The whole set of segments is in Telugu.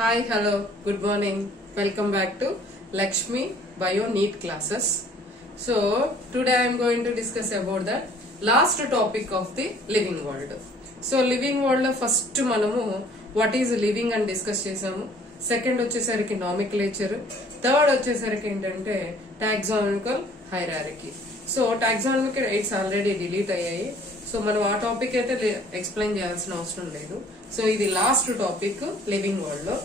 Hi, hello, good morning. Welcome back to Lakshmi Bio NEET classes. So, today I am going to discuss about the last topic of the living world. So, living world lo first manamu what is living and discuss chesamu. Second వచ్చేసరికి nomenclature. Third వచ్చేసరికి ఏంటంటే taxonomical hierarchy. So, taxonomical it's already delete అయ్యాయి. సో మనం ఆ టాపిక్ అయితే ఎక్స్ప్లెయిన్ చేయాల్సిన అవసరం లేదు. సో ఇది లాస్ట్ టాపిక్ లివింగ్ వరల్డ్ లో.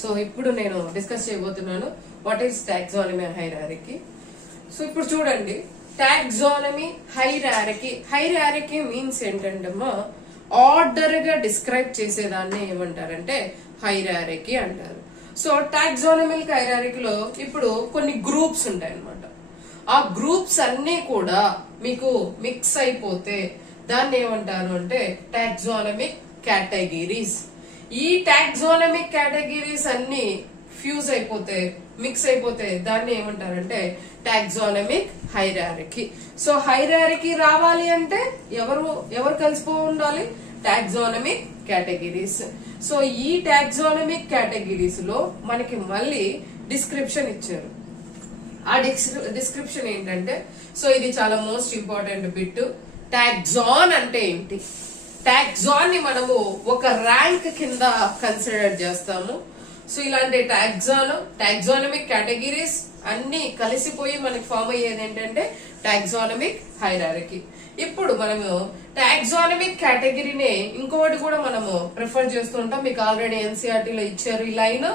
సో ఇప్పుడు నేను డిస్కస్ చేయబోతున్నాను what is taxonomy hierarchy. So ఇప్పుడు చూడండి, టాక్సానమీ హైరార్కీ మీన్స్ ఏంటంటే ఆర్డర్ గా డిస్క్రైబ్ చేసేదాన్ని ఏమంటారంటే హైరార్కీ అంటారు. సో టాక్సానమిక్ హైరార్కీలో ఇప్పుడు కొన్ని గ్రూప్స్ ఉంటాయి అన్నమాట. ఆ గ్రూప్స్ అన్ని కూడా మీకు మిక్స్ అయిపోతే దాన్ని ఏమంటారు అంటే టాక్సానమిక్ కేటగిరీస్. ఈ టాక్సానమిక్ కేటగిరీస్ అన్ని ఫ్యూజ్ అయిపోతే మిక్స్ అయిపోతే దాన్ని ఏమంటారంటే టాక్సానమిక్ హైరార్కీ. సో హైరార్కీ రావాలి అంటే ఎవరు కలిసిపో ఉండాలి? Taxonomic categories. సో ఈ టాక్సానమిక్ కేటగిరీస్ లో మనకి మళ్ళీ డిస్క్రిప్షన్ ఇచ్చారు. ఆ డిస్క్రిప్షన్ ఏంటంటే, సో ఇది చాలా మోస్ట్ ఇంపార్టెంట్ బిట్. టాక్సాన్ అంటే ఏంటి? టాక్సాన్ ని మనము ఒక ర్యాంక్ కింద కన్సిడర్ చేస్తాము. సో ఇలాంటి టాక్సానమిక్ కేటగిరీస్ అన్ని కలిసిపోయి మనకి ఫామ్ అయ్యేది ఏంటంటే టాక్సానమిక్ హైరార్కీ. ఇప్పుడు మనము టాక్సానమిక్ కేటగిరీని ఇంకొకటి కూడా మనము ప్రిఫర్ చేస్తుంటాం. మీకు ఆల్రెడీ ఎన్సీఆర్టీ లో ఇచ్చారు ఈ లైన్.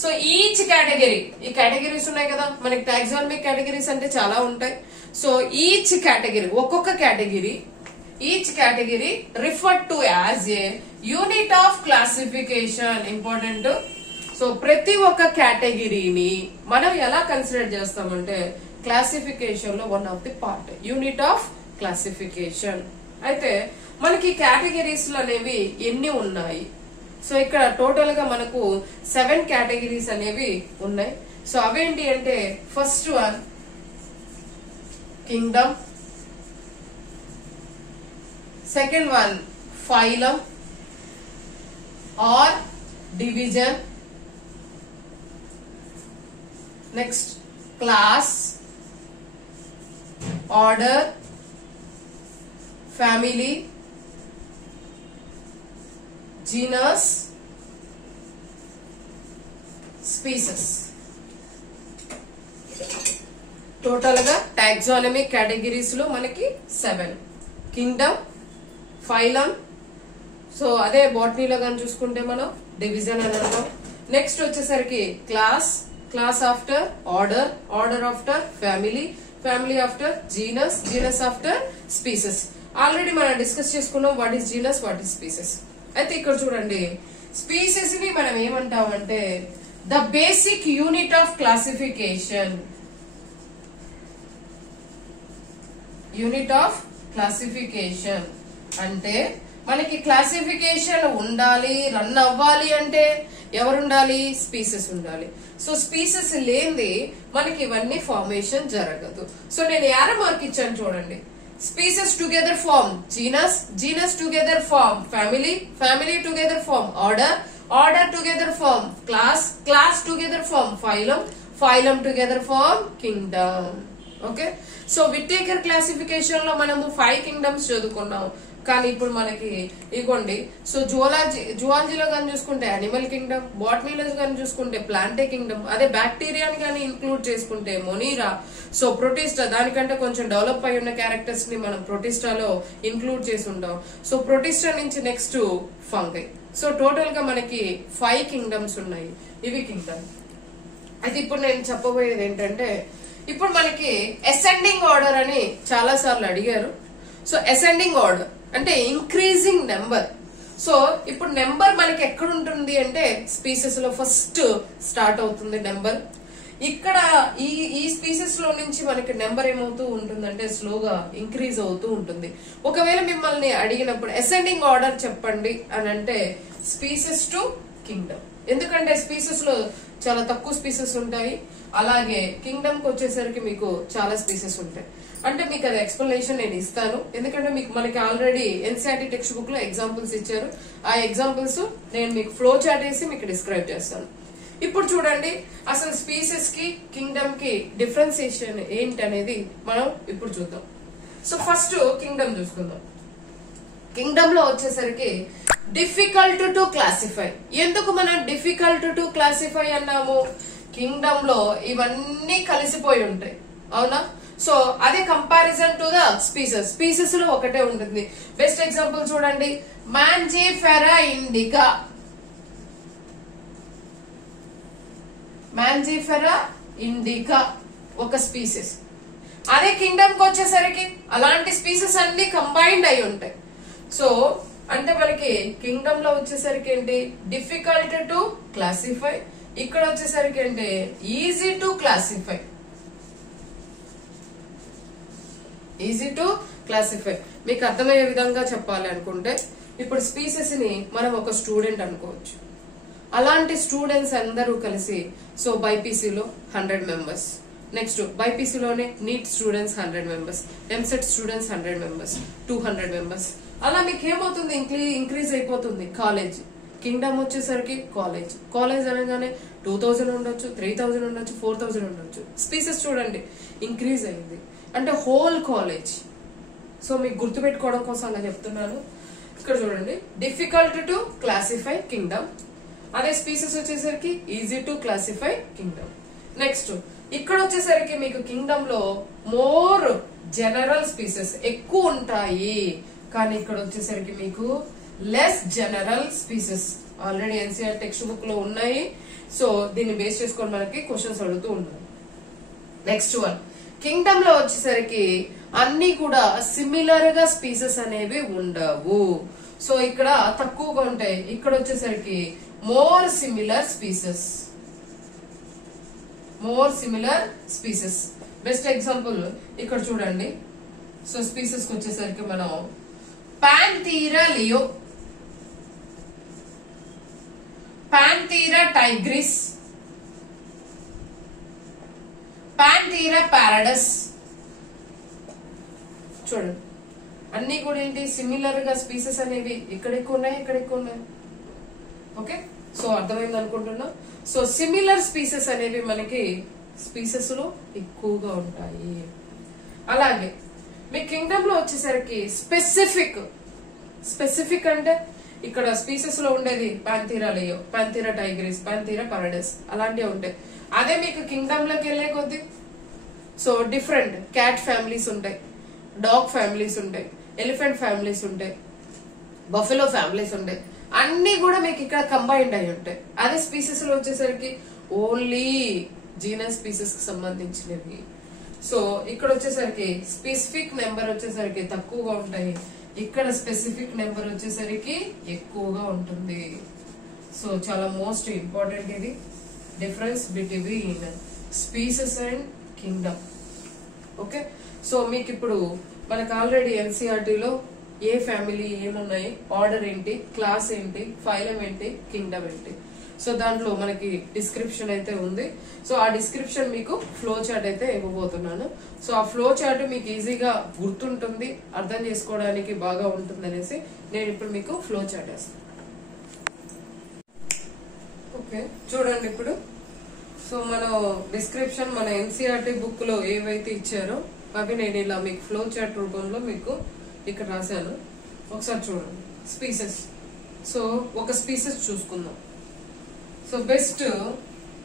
సో ఈచ్ కేటగిరీ, ఈ కేటగిరీస్ ఉన్నాయి కదా మనకి, టాక్సానమిక్ కేటగిరీస్ అంటే చాలా ఉంటాయి. సో ఈచ్ కేటగిరీ, ఒక్కొక్క category, each category referred to as a unit of classification. Important. So ప్రతి ఒక్క కేటగిరీని మనం ఎలా కన్సిడర్ చేస్తామంటే క్లాసిఫికేషన్ లో one of the part, unit of classification. అయితే మనకి కేటగిరీస్ అనేవి ఎన్ని ఉన్నాయి? సో ఇక్కడ టోటల్ గా మనకు 7 కేటగిరీస్ అనేవి ఉన్నాయి. సో అవేంటి అంటే, first one kingdom, second one phylum or division, next class, order, family, genus, species. Total గా టాక్సానమిక్ కేటగిరీస్ లో మనకి 7. కింగ్డమ్, ఫైలం, సో అదే బాటనీలో కానీ చూసుకుంటే మనం డివిజన్ అని అంటాం. నెక్స్ట్ వచ్చేసరికి class after order, order after family, family after genus, genus after species. Already మనం డిస్కస్ చేసుకున్నాం what is genus, what is species. అయితే ఇక్కడ చూడండి, స్పీసెస్ ని మనం ఏమంటామంటే the basic unit of classification. Unit of classification అంటే మనకి క్లాసిఫికేషన్ ఉండాలి, రన్ అవ్వాలి అంటే ఎవరు ఉండాలి? స్పీసెస్ ఉండాలి. సో స్పీసెస్ లేనిది మనకి ఇవన్నీ ఫార్మేషన్ జరగదు. సో నేను యారో మార్క్ ఇచ్చాను చూడండి. Species together form genus, genus together form family, family together form order, order together form class, class together form phylum, phylum together form kingdom. Okay, so Whittaker classification లో మనము 5 kingdoms చదువుకున్నాం. కానీ ఇప్పుడు మనకి ఇగోండి, సో జువాలజీలో కానీ చూసుకుంటే యానిమల్ కింగ్డమ్, బాటనీలో కానీ చూసుకుంటే ప్లాంటే కింగ్డమ్, అదే బ్యాక్టీరియాని కానీ ఇంక్లూడ్ చేసుకుంటే మొనీరా. సో ప్రొటిస్టా, దానికంటే కొంచెం డెవలప్ అయి ఉన్న క్యారెక్టర్స్ ని మనం ప్రొటిస్టాలో ఇంక్లూడ్ చేసి ఉంటాం. సో ప్రొటిస్టా నుంచి నెక్స్ట్ ఫంగై. సో టోటల్ గా మనకి 5 కింగ్డమ్స్ ఉన్నాయి. ఇవి కింగ్డమ్. అయితే ఇప్పుడు నేను చెప్పబోయేది ఏంటంటే, ఇప్పుడు మనకి అసెండింగ్ ఆర్డర్ అని చాలా సార్లు అడిగారు. సో అసెండింగ్ ఆర్డర్ అంటే ఇంక్రీజింగ్ నెంబర్. సో ఇప్పుడు నెంబర్ మనకి ఎక్కడ ఉంటుంది అంటే స్పీసెస్ లో ఫస్ట్ స్టార్ట్ అవుతుంది నెంబర్. ఇక్కడ ఈ స్పీసెస్ లో నుంచి మనకి నెంబర్ ఏమవుతూ ఉంటుందంటే స్లోగా ఇంక్రీజ్ అవుతూ ఉంటుంది. ఒకవేళ మిమ్మల్ని అడిగినప్పుడు అసెండింగ్ ఆర్డర్ చెప్పండి అని అంటే స్పీసెస్ టు కింగ్డమ్. ఎందుకంటే స్పీసెస్ లో చాలా తక్కువ స్పీసెస్ ఉంటాయి, అలాగే కింగ్డమ్ కి వచ్చేసరికి మీకు చాలా స్పీసెస్ ఉంటాయి. అంటే మీకు అది ఎక్స్ప్లెనేషన్ నేను ఇస్తాను, ఎందుకంటే మీకు మనకి ఆల్రెడీ ఎన్సీఆర్టీ టెక్స్ట్ బుక్ లో ఎగ్జాంపుల్స్ ఇచ్చారు. ఆ ఎగ్జాంపుల్స్ నేను మీకు ఫ్లో చార్ట్ వేసి మీకు డిస్క్రైబ్ చేస్తాను. ఇప్పుడు చూడండి అసలు స్పీసెస్ కి కింగ్డమ్ కి డిఫరెన్సియేషన్ ఏంటనేది మనం ఇప్పుడు చూద్దాం. సో ఫస్ట్ కింగ్డమ్ చూసుకుందాం. కింగ్డమ్ లో వచ్చేసరికి డిఫికల్ట్ టు క్లాసిఫై. ఎందుకు మనం డిఫికల్ట్ టు క్లాసిఫై అన్నాము? కింగ్డమ్ లో ఇవన్నీ కలిసిపోయి ఉంటాయి, అవునా? సో అదే comparison to the species. Species లో ఒకటే ఉంటుంది. బెస్ట్ ఎగ్జాంపుల్ చూడండి, మాంజిఫెరా ఇండికా. మాంజిఫెరా ఇండికా ఒక స్పీసెస్. అదే కింగ్డమ్ కి వచ్చేసరికి అలాంటి స్పీసెస్ అన్ని కంబైన్డ్ అయి ఉంటాయి. సో అంటే మనకి కింగ్డమ్ లో వచ్చేసరికి ఏంటి, డిఫికల్ట్ టు క్లాసిఫై. ఇక్కడ వచ్చేసరికి అంటే easy to classify. Easy to classify మీకు అర్థమయ్యే విధంగా చెప్పాలి అనుకుంటే, ఇప్పుడు స్పీసెస్ ని మనం ఒక స్టూడెంట్ అనుకోవచ్చు. అలాంటి స్టూడెంట్స్ అందరూ కలిసి, సో బైపీసీలో 100 మెంబర్స్, నెక్స్ట్ బైపీసీలోనే NEET students 100 members, EAMCET students 100 members, 200 members. అలా మీకు ఏమవుతుంది, ఇంక్రీజ్ అయిపోతుంది. కాలేజ్ కింగ్డమ్ వచ్చేసరికి కాలేజ్ అనగానే 2000 ఉండొచ్చు, 3000 ఉండొచ్చు, 4000 ఉండొచ్చు. స్పీసెస్ చూడండి ఇంక్రీజ్ అయింది అంటే హోల్ కాలేజ్. సో మీకు గుర్తుపెట్టుకోవడం కోసం అలా చెప్తున్నాను. ఇక్కడ చూడండి, డిఫికల్ట్ టు క్లాసిఫై కింగ్డమ్. అదే స్పీసెస్ వచ్చేసరికి easy to classify Kingdom. Next ఇక్కడ వచ్చేసరికి మీకు కింగ్డమ్ లో మోర్ జనరల్ స్పీసెస్ ఎక్కువ ఉంటాయి, కానీ ఇక్కడ వచ్చేసరికి మీకు less general species. Already NCERT text book లో ఉన్నాయి. సో దీన్ని బేస్ చేసుకొని మనకి క్వశ్చన్స్ అడుగుతూ ఉన్నారు. నెక్స్ట్ వన్, కింగ్డమ్ లో వచ్చేసరికి అన్ని కూడా సిమిలర్ గా స్పీసెస్ అనేవి ఉండవు. సో ఇక్కడ తక్కువగా ఉంటాయి. ఇక్కడ వచ్చేసరికి more similar species. Best example ఇక్కడ చూడండి. సో స్పీసెస్ వచ్చేసరికి మనం పాంథీరా లియో, పాంథీరా టైగ్రిస్, పాంథీరా పారాడస్. చూడండి అన్ని కూడా ఏంటి, సిమిలర్ గా స్పీసెస్ అనేవి ఇక్కడ ఎక్కువ ఉన్నాయి. ఓకే, సో అర్థమైంది అనుకుంటున్నా. సో సిమిలర్ స్పీసెస్ అనేవి మనకి స్పీసెస్ లో ఎక్కువగా ఉంటాయి. అలాగే మీ కింగ్డమ్ లో వచ్చేసరికి స్పెసిఫిక్ అంటే ఇక్కడ స్పీసెస్ లో ఉండేది పాంథీరా లియో, పాంథీరా టైగ్రిస్, పాంథీరా పారాడస్ అలాంటివి ఉంటాయి. అదే మీకు కింగ్డమ్ లోకి వెళ్లే కొద్ది సో డిఫరెంట్ క్యాట్ ఫ్యామిలీస్ ఉంటాయి, డాగ్ ఫ్యామిలీస్ ఉంటాయి, ఎలిఫెంట్ ఫ్యామిలీస్ ఉంటాయి, బఫెలో ఫ్యామిలీస్ ఉంటాయి. అన్ని కూడా మీకు ఇక్కడ కంబైన్డ్ అయి ఉంటాయి. అదే స్పీసెస్ లో వచ్చేసరికి ఓన్లీ జీనస్ స్పీసెస్ కి సంబంధించినవి. సో ఇక్కడ వచ్చేసరికి స్పెసిఫిక్ నెంబర్ వచ్చేసరికి తక్కువగా ఉంటాయి, ఇక్కడ స్పెసిఫిక్ నెంబర్ వచ్చేసరికి ఎక్కువగా ఉంటుంది. సో చాలా మోస్ట్ ఇంపార్టెంట్ ఇది difference between species and Kingdom. Okay, so మీకు ఇప్పుడు మనకు ఆల్రెడీ ఎన్సీఆర్టీలో ఏ ఫ్యామిలీ ఏమున్నాయి, ఆర్డర్ ఏంటి, క్లాస్ ఏంటి, ఫైలం ఏంటి, కింగ్డమ్ ఏంటి, సో దాంట్లో మనకి డిస్క్రిప్షన్ అయితే ఉంది. సో ఆ డిస్క్రిప్షన్ మీకు ఫ్లో చార్ట్ అయితే ఇవ్వబోతున్నాను. సో ఆ ఫ్లో చార్ట్ మీకు ఈజీగా గుర్తుంటుంది, అర్థం చేసుకోవడానికి బాగా ఉంటుంది అనేసి నేను ఇప్పుడు మీకు ఫ్లో చార్ట్ వేస్తాను. ఓకే చూడండి ఇప్పుడు. సో మన డిస్క్రిప్షన్ మన ఎన్సీఆర్టీ బుక్ లో ఏవైతే ఇచ్చారో అవి నేను ఇలా మీకు ఫ్లో చార్ట్ రూపంలో మీకు ఇక్కడ రాశాను. ఒకసారి చూడండి. స్పీసెస్, సో ఒక స్పీసెస్ చూసుకుందాం. సో బెస్ట్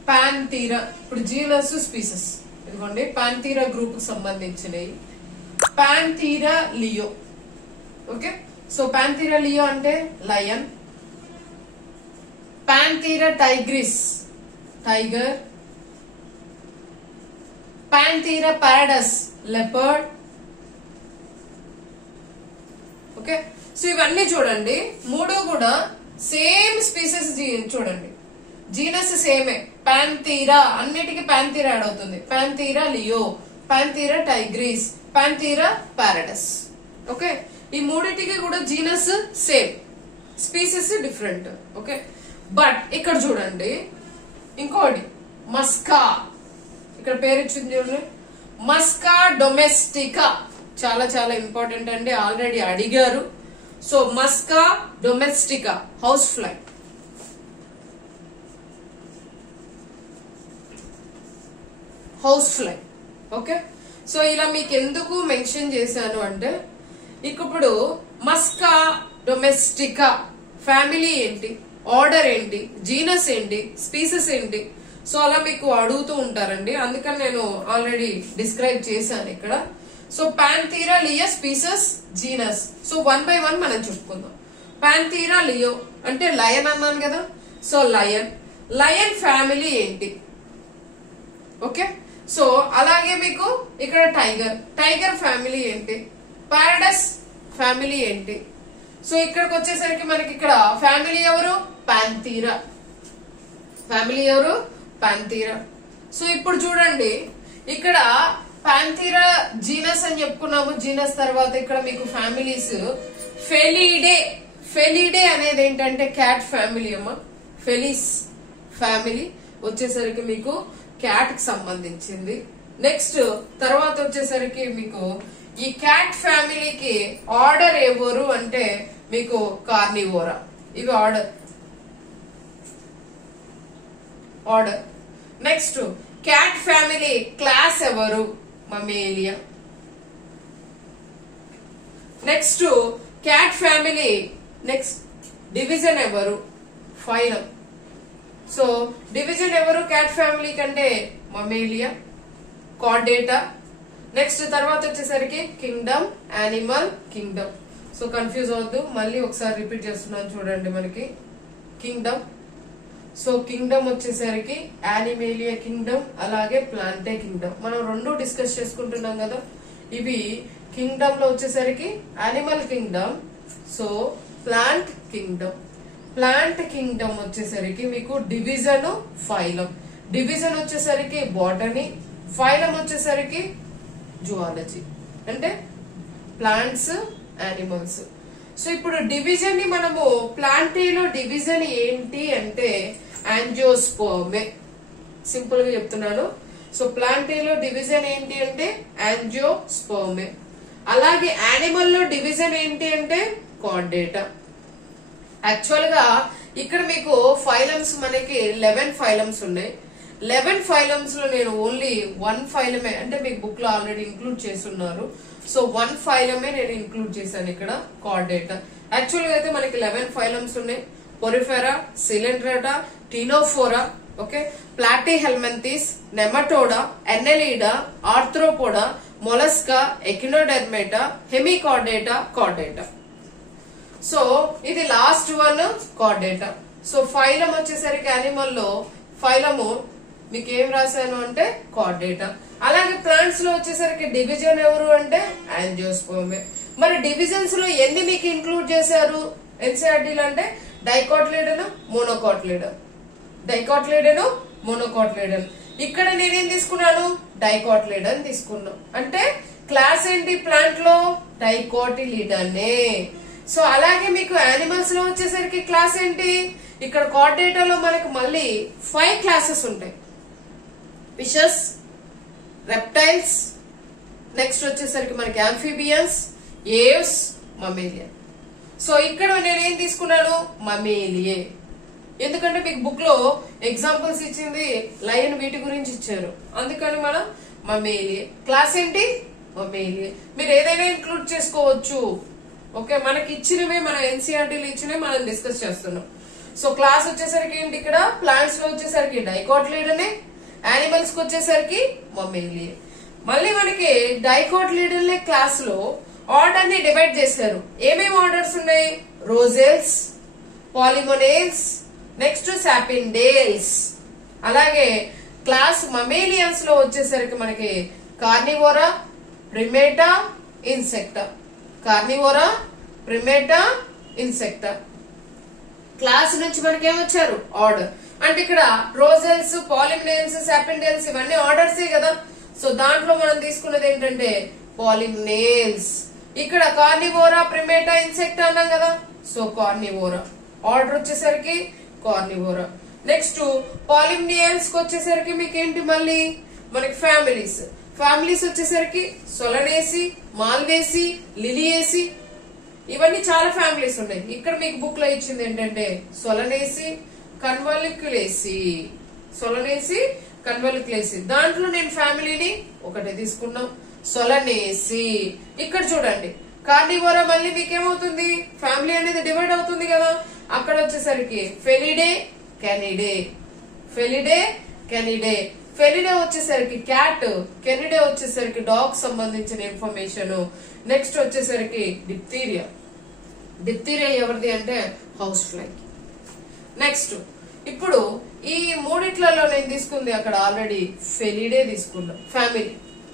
పాంథీరా, ఇప్పుడు జీనస్ స్పీసెస్ ఇదిగోండి, పాంథీరా గ్రూప్ కు సంబంధించినవి. Panthera leo. Okay, so Panthera leo అంటే lion, Panthera tigris tiger, Panthera pardus leopard. Okay, so ఇవన్నీ చూడండి, మూడు కూడా సేమ్ స్పీసెస్. చూడండి జీనస్ సేమే, పాంథీరా అన్నిటికీ పాంథీరా యాడ్ అవుతుంది. పాంథీరా లియో, పాంథీరా టైగ్రిస్, పాంథీరా పారాడస్. ఓకే, ఈ మూడింటికి కూడా genus same, species different. Okay, but ఇక్కడ చూడండి ఇంకోటి మస్కా, ఇక్కడ పేరు ఇచ్చింది చూడండి మస్కా డొమెస్టికా చాలా చాలా ఇంపార్టెంట్ అండి, ఆల్రెడీ అడిగారు. So Musca domestica house fly. House fly. Okay, so ఇలా మీకు ఎందుకు మెన్షన్ చేశాను అంటే ఇప్పుడు మస్కా డొమెస్టికా ఫ్యామిలీ ఏంటి, ఆర్డర్ ఏంటి, జీనస్ ఏంటి, స్పీసెస్ ఏంటి, సో అలా మీకు అడుగుతూ ఉంటారండి. అందుకని నేను ఆల్రెడీ డిస్క్రైబ్ చేశాను ఇక్కడ. So Panthera, leo, species, genus. So 1 by 1 మనం చెప్పుకుందాం. పాంథీరా లియో అంటే లయన్ అన్నాను కదా, సో లయన్. లయన్ ఫ్యామిలీ ఏంటి? ఓకే, సో అలాగే మీకు ఇక్కడ టైగర్, టైగర్ ఫ్యామిలీ ఏంటి? పారడైస్ ఫ్యామిలీ ఏంటి? సో ఇక్కడికి వచ్చేసరికి మనకి ఇక్కడ ఫ్యామిలీ ఎవరు? పాంథీరా. ఫ్యామిలీ ఎవరు? పాంథీరా. సో ఇప్పుడు చూడండి, ఇక్కడ పాంథీరా జీనస్ అని చెప్పుకున్నాము. జీనస్ తర్వాత ఇక్కడ మీకు ఫ్యామిలీస్ ఫెలిడే. ఫెలిడే అనేది ఏంటంటే క్యాట్ ఫ్యామిలీ అమ్మా. ఫెలిస్ ఫ్యామిలీ వచ్చేసరికి మీకు క్యాట్ కి సంబంధించింది. నెక్స్ట్ తర్వాత వచ్చేసరికి మీకు ఈ క్యాట్ ఫ్యామిలీకి ఆర్డర్ ఎవరు అంటే మీకు కార్నివోరా. ఇవి order. Order. Next cat family class ఎవరు? Mammalia. Next cat family next division ఎవరు? ఫైలం. సో డివిజన్ ఎవరు క్యాట్ ఫ్యామిలీ కంటే? మమేలియా. కార్డేటా. నెక్స్ట్ తర్వాత వచ్చేసరికి kingdom, animal kingdom. So confuse అవద్దు, మళ్ళీ ఒకసారి రిపీట్ చేస్తున్నాను చూడండి. మనకి కింగ్డమ్, సో కింగ్డమ్ వచ్చేసరికి యానిమేలియా కింగ్డమ్, అలాగే ప్లాంటే కింగ్డమ్. మనం రెండు డిస్కస్ చేసుకుంటున్నాం కదా. ఇవి కింగ్డమ్ లో వచ్చేసరికి animal kingdom, so plant Kingdom. Plant Kingdom వచ్చేసరికి మీకు డివిజన్, ఫైలం. డివిజన్ వచ్చేసరికి బాటనీ, ఫైలం వచ్చేసరికి జువాలజీ, అంటే ప్లాంట్స్, యానిమల్స్. సో ఇప్పుడు డివిజన్ ని మనము ప్లాంటీలో డివిజన్ ఏంటి అంటే యాంజియోస్పర్మే. సింపుల్ గా చెప్తున్నాను. సో ప్లాంటీలో డివిజన్ ఏంటి అంటే యాంజియోస్పర్మే. అలాగే యానిమల్ లో డివిజన్ ఏంటి అంటే కార్డేటా. యాక్చువల్ గా ఇక్కడ మీకు ఫైలమ్స్ మనకి 11 ఫైలమ్స్ ఉన్నాయి. 11 ఫైలమ్స్ లో నేను ఓన్లీ 1 ఫైలమే, అంటే మీకు బుక్ లో ఆల్రెడీ ఇంక్లూడ్ చేస్తున్నారు. సో 1 ఫైలమే నేను ఇంక్లూడ్ చేశాను ఇక్కడ, కార్డేటా. యాక్చువల్ గా అయితే మనకి 11 ఫైలమ్స్ ఉన్నాయి. Porifera, Coelenterata, Ctenophora, okay, Platyhelminthes, Nematoda, Annelida, Arthropoda, Mollusca, Echinodermata, Hemichordata, Chordata. So ఇది last one Chordata. So phylum వచ్చేసరికి యానిమల్ లో ఫైలము మీకు ఏం రాశాను అంటే కార్డేటా. అలాగే ప్లాంట్స్ లో వచ్చేసరికి డివిజన్ ఎవరు అంటే యాంజియోస్పర్మే. మరి డివిజన్స్ లో ఎన్ని మీకు ఇంక్లూడ్ చేశారు ఎన్సీఆర్టీలో అంటే డైకాట్లేడన్, మోనోకాట్లేడన్. డైకాట్లేడన్, మోనోకాట్లేడన్. ఇక్కడ నేనేం తీసుకున్నాను? డైకాట్లేడన్ తీసుకున్నాను. అంటే క్లాస్ ఏంటి ప్లాంట్ లో? డైకోటిలిడనే. సో అలాగే మీకు యానిమల్స్ లో వచ్చేసరికి క్లాస్ ఏంటి? ఇక్కడ కార్డేటాలో మనకు మళ్ళీ 5 క్లాసెస్ ఉంటాయి. ఫిషెస్, రెప్టైల్స్, నెక్స్ట్ వచ్చేసరికి మనకి ఆంఫిబియన్స్, ఏవ్స్, మమేలియా. సో ఇక్కడ నేనేం తీసుకున్నాను? మమేలియే. ఎందుకంటే మీకు బుక్ లో ఎగ్జాంపుల్స్ ఇచ్చింది లయన్, వీటి గురించి ఇచ్చారు, అందుకని మనం మమేలియే. క్లాస్ ఏంటి? మమేలియే. మీరు ఏదైనా ఇంక్లూడ్ చేసుకోవచ్చు. ఓకే, మనకి ఇచ్చినవే, మన ఎన్సీఆర్టీలు ఇచ్చినవి మనం డిస్కస్ చేస్తున్నాం. సో క్లాస్ వచ్చేసరికి ఏంటి? ఇక్కడ ప్లాంట్స్ లో వచ్చేసరికి డైకాట్లేడనే, యానిమల్స్ కి వచ్చేసరికి మమేలియే. మళ్ళీ మనకి డైకాట్లేడనే క్లాస్ లో ఆర్డర్ ని డివైడ్ చేశారు. ఏమేమి ఆర్డర్స్ ఉన్నాయి? రోజెల్స్, పాలిమోనేల్స్, నెక్స్ట్ సాపిండేల్స్. అలాగే క్లాస్ మమేలియన్స్ లో వచ్చేసరికి మనకి Carnivora, ప్రిమేటా, Insecta. Carnivora, ప్రిమేటా, Insecta. Class నుంచి మనకి ఏమొచ్చారు? ఆర్డర్. అంటే ఇక్కడ రోజెల్స్, పాలిమోనేల్స్, సాపిండేల్స్ ఇవన్నీ ఆర్డర్సే కదా. సో దాంట్లో మనం తీసుకున్నది ఏంటంటే పాలిమోనేల్స్. ఇక్కడ కార్నివోరా, ప్రిమేటా, ఇన్సెక్టా అన్నాం కదా. సో కార్నివోరా ఆర్డర్ వచ్చేసరికి కార్నివోరా. నెక్స్ట్ పాలిమోనియల్స్ కి వచ్చేసరికి మీకు ఏంటి? మళ్ళీ మనకి ఫ్యామిలీస్. ఫ్యామిలీస్ వచ్చేసరికి సొలనేసి, మాల్వేసి, లిలియేసి, ఇవన్నీ చాలా ఫ్యామిలీస్ ఉన్నాయి. ఇక్కడ మీకు బుక్ లో ఇచ్చింది ఏంటంటే సొలనేసి, కన్వాలిక్యులేసి, సొలనేసి, కన్వాలిక్యులేసి. దాంట్లో నేను ఫ్యామిలీని ఒకటే తీసుకున్నాం, సొలనేసి. ఇక్కడ చూడండి కార్నివోరా, మళ్ళీ మీకేమవుతుంది ఫ్యామిలీ అనేది డివైడ్ అవుతుంది కదా. అక్కడ వచ్చేసరికి ఫెలిడే, కెనిడే, ఫెలిడే, కెనిడే. ఫెలిడే వచ్చేసరికి క్యాట్, కెనిడే వచ్చేసరికి డాగ్ సంబంధించిన ఇన్ఫర్మేషన్. నెక్స్ట్ వచ్చేసరికి డిప్తీరియా. డిప్తీరియా ఎవరిది అంటే హౌస్ ఫ్లై. నెక్స్ట్ ఇప్పుడు ఈ మూడిట్లలో నేను తీసుకుంది అక్కడ ఆల్రెడీ ఫెలిడే తీసుకున్నా.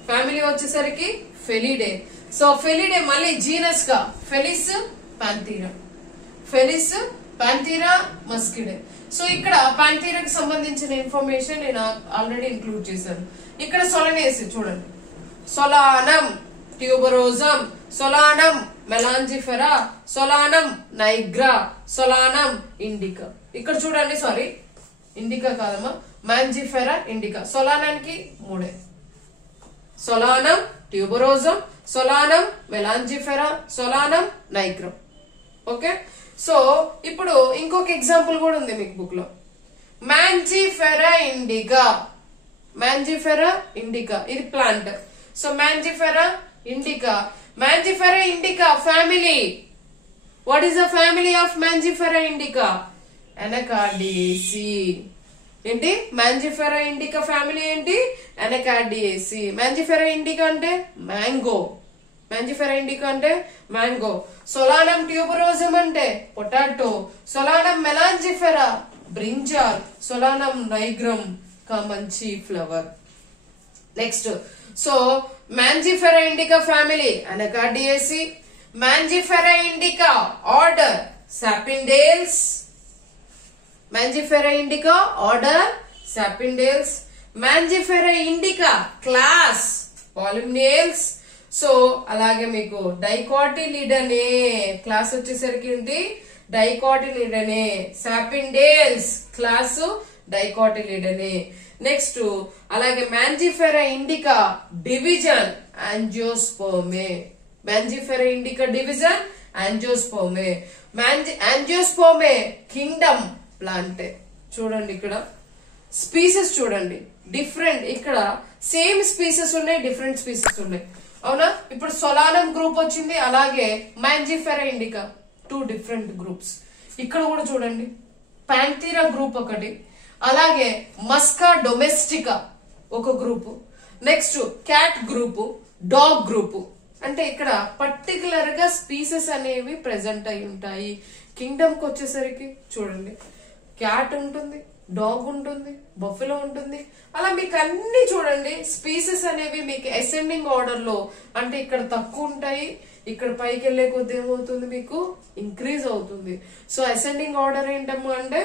ఫ్యామిలీ వచ్చేసరికి ఫెలిడే. సో ఫెలిడే మళ్ళీ జీనస్ గా ఫెలిస్ పాంథీరా, ఫెలిస్ పాంథీరా మస్కిడే. సో ఇక్కడ పాంథీరాకి సంబంధించిన ఇన్ఫర్మేషన్ నేను ఆల్రెడీ ఇంక్లూడ్ చేశాను. ఇక్కడ సొలనేసి చూడండి, సొలానం ట్యూబరోజం, సొలానం మెలాంజిఫెరా, సొలానం నైగ్రా, సొలానం ఇండికా. ఇక్కడ చూడండి, సారీ ఇండికా కాదమ్మా, మాంజిఫెరా ఇండికా. సొలానానికి మూడే, Solanum tuberosum, Solanum melongena, Solanum nigrum. Okay, so ఇప్పుడు ఇంకొక ఎగ్జాంపుల్ కూడా ఉంది మీకు బుక్ లో, మాంజిఫెరా ఇండికా. మాంజిఫెరా ఇండికా ఇది plant. So Mangifera indica, Mangifera indica family. What is the family of Mangifera indica? Anacardiaceae. ఏంటి మాంజిఫెరా ఇండికా ఫ్యామిలీ ఏంటి? ఎనకార్డియేసి. మాంజిఫెరా ఇండికా అంటే మ్యాంగో, మాంజిఫెరా ఇండికా అంటే మ్యాంగో. సొలానం ట్యూబరోజం అంటే potato, Solanum melongena brinjal, Solanum nigrum మంచి flower. Next so Mangifera indica family Anacardiaceae, Mangifera indica order Sapindales, Mangifera indica order Sapindales, Mangifera indica class Polymnales. So అలాగే మీకు డైకాటిలిడనే క్లాస్ వచ్చేసరికి ఏంటి? Dicotyledonae. Sapindales class Dicotyledonae. Next అలాగే Mangifera indica division Angiospermae, Mangifera indica division Angiospermae. Angiospermae kingdom Plantae. చూడండి ఇక్కడ స్పీసెస్ చూడండి డిఫరెంట్. ఇక్కడ సేమ్ స్పీసెస్ ఉన్నాయి, డిఫరెంట్ స్పీసెస్ ఉన్నాయి, అవునా? ఇప్పుడు సొలానం గ్రూప్ వచ్చింది, అలాగే మాంజిఫెరా ఇండికా 2 డిఫరెంట్ గ్రూప్స్. ఇక్కడ కూడా చూడండి పాంథీరా గ్రూప్ ఒకటి, అలాగే మస్కా డొమెస్టికా ఒక group, next cat group, dog group. అంటే ఇక్కడ పర్టికులర్ గా స్పీసెస్ అనేవి ప్రెసెంట్ అయి ఉంటాయి. కింగ్డమ్ కి వచ్చేసరికి చూడండి క్యాట్ ఉంటుంది, డాగ్ ఉంటుంది, బఫెలో ఉంటుంది. అలా మీకు అన్ని చూడండి స్పీసెస్ అనేవి మీకు అసెండింగ్ ఆర్డర్ లో, అంటే ఇక్కడ తక్కువ ఉంటాయి, ఇక్కడ పైకి వెళ్లే కొద్ది ఏమవుతుంది మీకు ఇంక్రీజ్ అవుతుంది. సో అసెండింగ్ ఆర్డర్ ఏంటమ్మా అంటే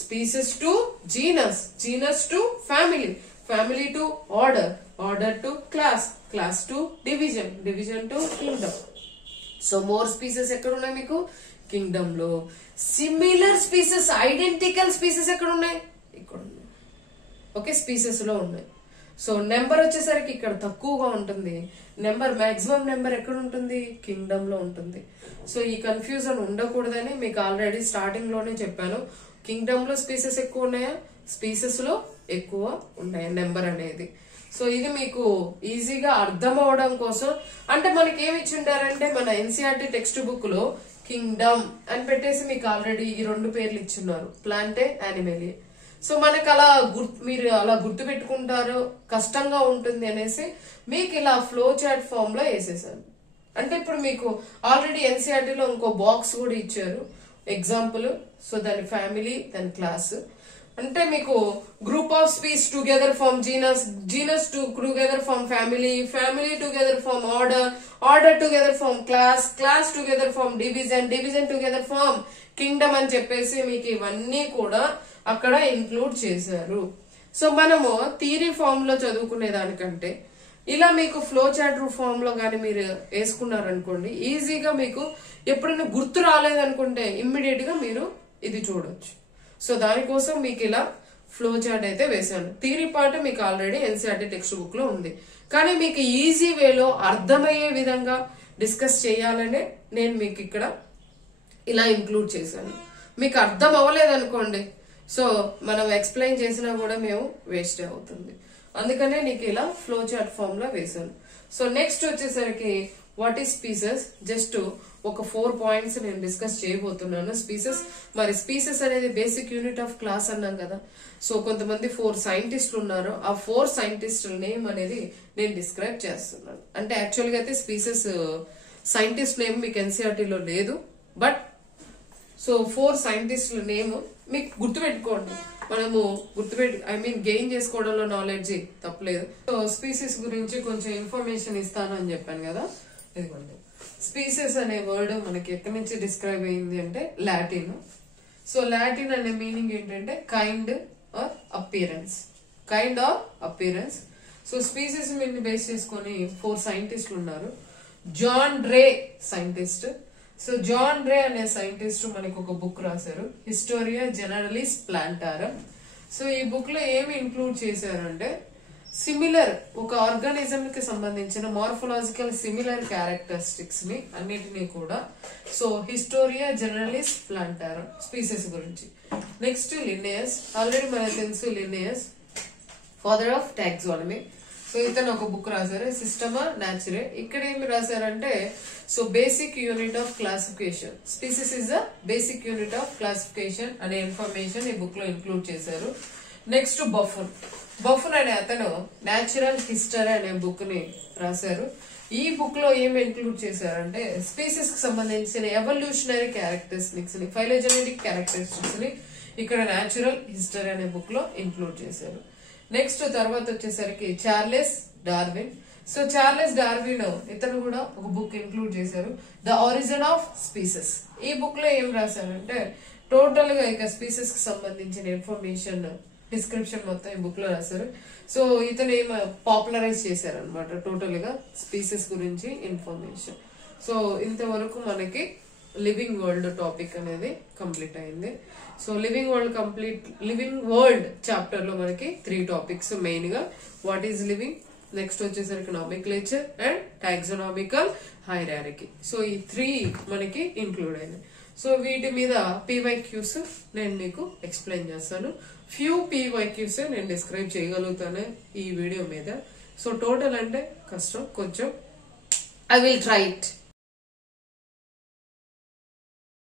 species to genus, genus to family, family to order, order to class, class to division, division to Kingdom. So more species ఎక్కడ ఉన్నాయి మీకు? కింగ్డమ్ లో. సిమిలర్ స్పీసెస్, ఐడెంటికల్ స్పీసెస్ ఎక్కడ ఉన్నాయి? ఇక్కడ ఉన్నాయి. ఓకే, స్పీసెస్ లో ఉన్నాయి. సో నెంబర్ వచ్చేసరికి ఇక్కడ తక్కువగా ఉంటుంది. నెంబర్ మాక్సిమం నెంబర్ ఎక్కడ ఉంటుంది? కింగ్డమ్ లో ఉంటుంది. సో ఈ కన్ఫ్యూజన్ ఉండకూడదని మీకు ఆల్రెడీ స్టార్టింగ్ లోనే చెప్పాను. కింగ్డమ్ లో స్పీసెస్ ఎక్కువ ఉన్నాయా, స్పీసెస్ లో ఎక్కువ ఉన్నాయా నెంబర్ అనేది. సో ఇది మీకు ఈజీగా అర్థం అవడం కోసం, అంటే మనకి ఏమి ఇచ్చింటారంటే మన ఎన్సీఆర్టీ టెక్స్ట్ బుక్ లో కింగ్డమ్ అని పెట్టేసి మీకు ఆల్రెడీ ఈ 2 పేర్లు ఇచ్చున్నారు, ప్లాంటే యానిమలే. సో మనకు అలా మీరు అలా గుర్తు పెట్టుకుంటారు, కష్టంగా ఉంటుంది అనేసి మీకు ఇలా ఫ్లో చార్ట్ ఫామ్ లో వేసేసాను. అంటే ఇప్పుడు మీకు ఆల్రెడీ ఎన్సీఆర్టీలో ఇంకో బాక్స్ కూడా ఇచ్చారు ఎగ్జాంపుల్. సో దాని ఫ్యామిలీ, దాని క్లాస్, అంటే మీకు group of species together form genus, genus together form family, family together form order, order together form class, class together form division, division together form kingdom అని చెప్పేసి మీకు ఇవన్నీ కూడా అక్కడ ఇంక్లూడ్ చేశారు. సో మనము థియరీ ఫామ్ లో చదువుకునే దానికంటే ఇలా మీకు ఫ్లో చార్ట్ ఫామ్ లో గానీ మీరు వేసుకున్నారనుకోండి, ఈజీగా మీకు ఎప్పుడైనా గుర్తు రాలేదనుకుంటే ఇమ్మీడియట్ గా మీరు ఇది చూడొచ్చు. సో దానికోసం మీకు ఇలా ఫ్లో చార్ట్ అయితే వేసాను. థియరీ పార్ట్ మీకు ఆల్రెడీ ఎన్సీఆర్టీ టెక్స్ట్ బుక్ లో ఉంది. కానీ మీకు ఈజీ వేలో అర్థమయ్యే విధంగా డిస్కస్ చేయాలనే నేను మీకు ఇక్కడ ఇలా ఇంక్లూడ్ చేశాను. మీకు అర్థం అవ్వలేదు అనుకోండి, సో మనం ఎక్స్ప్లెయిన్ చేసినా కూడా మేము వేస్ట్ అవుతుంది. అందుకనే నీకు ఇలా ఫ్లో చార్ట్ ఫామ్ లో వేసాను. సో నెక్స్ట్ వచ్చేసరికి వాట్ ఈస్ స్పీసెస్, జస్ట్ ఒక 4 పాయింట్స్ నేను డిస్కస్ చేయబోతున్నాను. స్పీసెస్, మరి స్పీసెస్ అనేది బేసిక్ యూనిట్ ఆఫ్ క్లాస్ అన్నాం కదా. సో కొంతమంది 4 సైంటిస్టులు ఉన్నారు. ఆ 4 సైంటిస్టుల నేమ్ అనేది నేను డిస్క్రైబ్ చేస్తున్నాను. అంటే యాక్చువల్ గా అయితే స్పీసెస్ సైంటిస్ట్ నేమ్ మీకు ఎన్సీఆర్టీలో లేదు, బట్ సో 4 సైంటిస్టుల నేమ్ మీకు గుర్తుపెట్టుకోండి. మనము గెయిన్ చేసుకోవడంలో నాలెడ్జ్ తప్పలేదు. సో స్పీసెస్ గురించి కొంచెం ఇన్ఫర్మేషన్ ఇస్తాను అని చెప్పాను కదా. ఇదిగోండి, స్పీసెస్ అనే వర్డ్ మనకి ఎక్కడి నుంచి డిస్క్రైబ్ అయింది అంటే లాటిన్. సో లాటిన్ అనే మీనింగ్ ఏంటంటే kind or appearance. Kind or appearance. So species మీద బేస్ చేసుకొని 4 సైంటిస్టులు ఉన్నారు. John Ray scientist. So John Ray అనే సైంటిస్ట్ మనకు ఒక బుక్ రాశారు, హిస్టోరియా జనరలిస్ ప్లాంటారం. సో ఈ బుక్ లో ఏమి ఇంక్లూడ్ చేశారంటే సిమిలర్ ఒక ఆర్గానిజం కి సంబంధించిన మార్ఫోలాజికల్ సిమిలర్ క్యారెక్టరిస్టిక్స్ ని అన్నిటినీ కూడా. So hysteria Generalis plantarum species గురించి. నెక్స్ట్ లిన్నేయస్, ఆల్రెడీ మనకు తెలుసు Linnaeus father of taxonomy. So ఇతను ఒక బుక్ రాశారు, సిస్టమా న్యాచురే. ఇక్కడ ఏమి రాశారంటే so basic unit of classification, species is the basic unit of classification అనే ఇన్ఫర్మేషన్ ఈ బుక్ లో ఇంక్లూడ్ చేశారు. Next Buffon. బఫన్ అనే అతను న్యాచురల్ హిస్టరీ అనే బుక్ ని రాశారు. ఈ బుక్ లో ఏమి ఇంక్లూడ్ చేశారంటే స్పీసెస్ కి సంబంధించిన ఎవల్యూషనరీ క్యారెక్టరిస్టిక్స్ ని, ఫైలోజెనెటిక్ క్యారెక్టరిస్టిక్స్ ని ఇక్కడ న్యాచురల్ హిస్టరీ అనే బుక్ లో ఇంక్లూడ్ చేశారు. నెక్స్ట్ తర్వాత వచ్చేసరికి Charles Darwin. So Charles Darwin ఇతను కూడా ఒక బుక్ ఇంక్లూడ్ చేశారు, ద ఆరిజిన్ ఆఫ్ స్పీసెస్. ఈ బుక్ లో ఏం రాశారంటే టోటల్ గా ఇక స్పీసెస్ కి సంబంధించిన ఇన్ఫర్మేషన్ డిస్క్రిప్షన్ మొత్తం ఈ బుక్ లో రాశారు. సో ఇతను ఏం పాపులరైజ్ చేశారు అనమాట టోటల్ గా స్పీసెస్ గురించి ఇన్ఫర్మేషన్. సో ఇంతవరకు మనకి లివింగ్ వరల్డ్ టాపిక్ అనేది కంప్లీట్ అయింది. సో లివింగ్ వరల్డ్ చాప్టర్ లో మనకి 3 టాపిక్స్ మెయిన్ గా, వాట్ ఈజ్ లివింగ్, నెక్స్ట్ వచ్చేసరికి nomenclature and taxonomical hierarchy. So ఈ 3 మనకి ఇంక్లూడ్ అయింది. సో వీటి మీద పీవైక్యూస్ నేను మీకు ఎక్స్ప్లెయిన్ చేస్తాను. ఫ్యూ పీవైక్యూస్ నేను డిస్క్రైబ్ చేయగలుగుతాను ఈ వీడియో మీద. సో టోటల్ అంటే కష్టం కొంచెం, ఐ విల్ ట్రై ఇట్.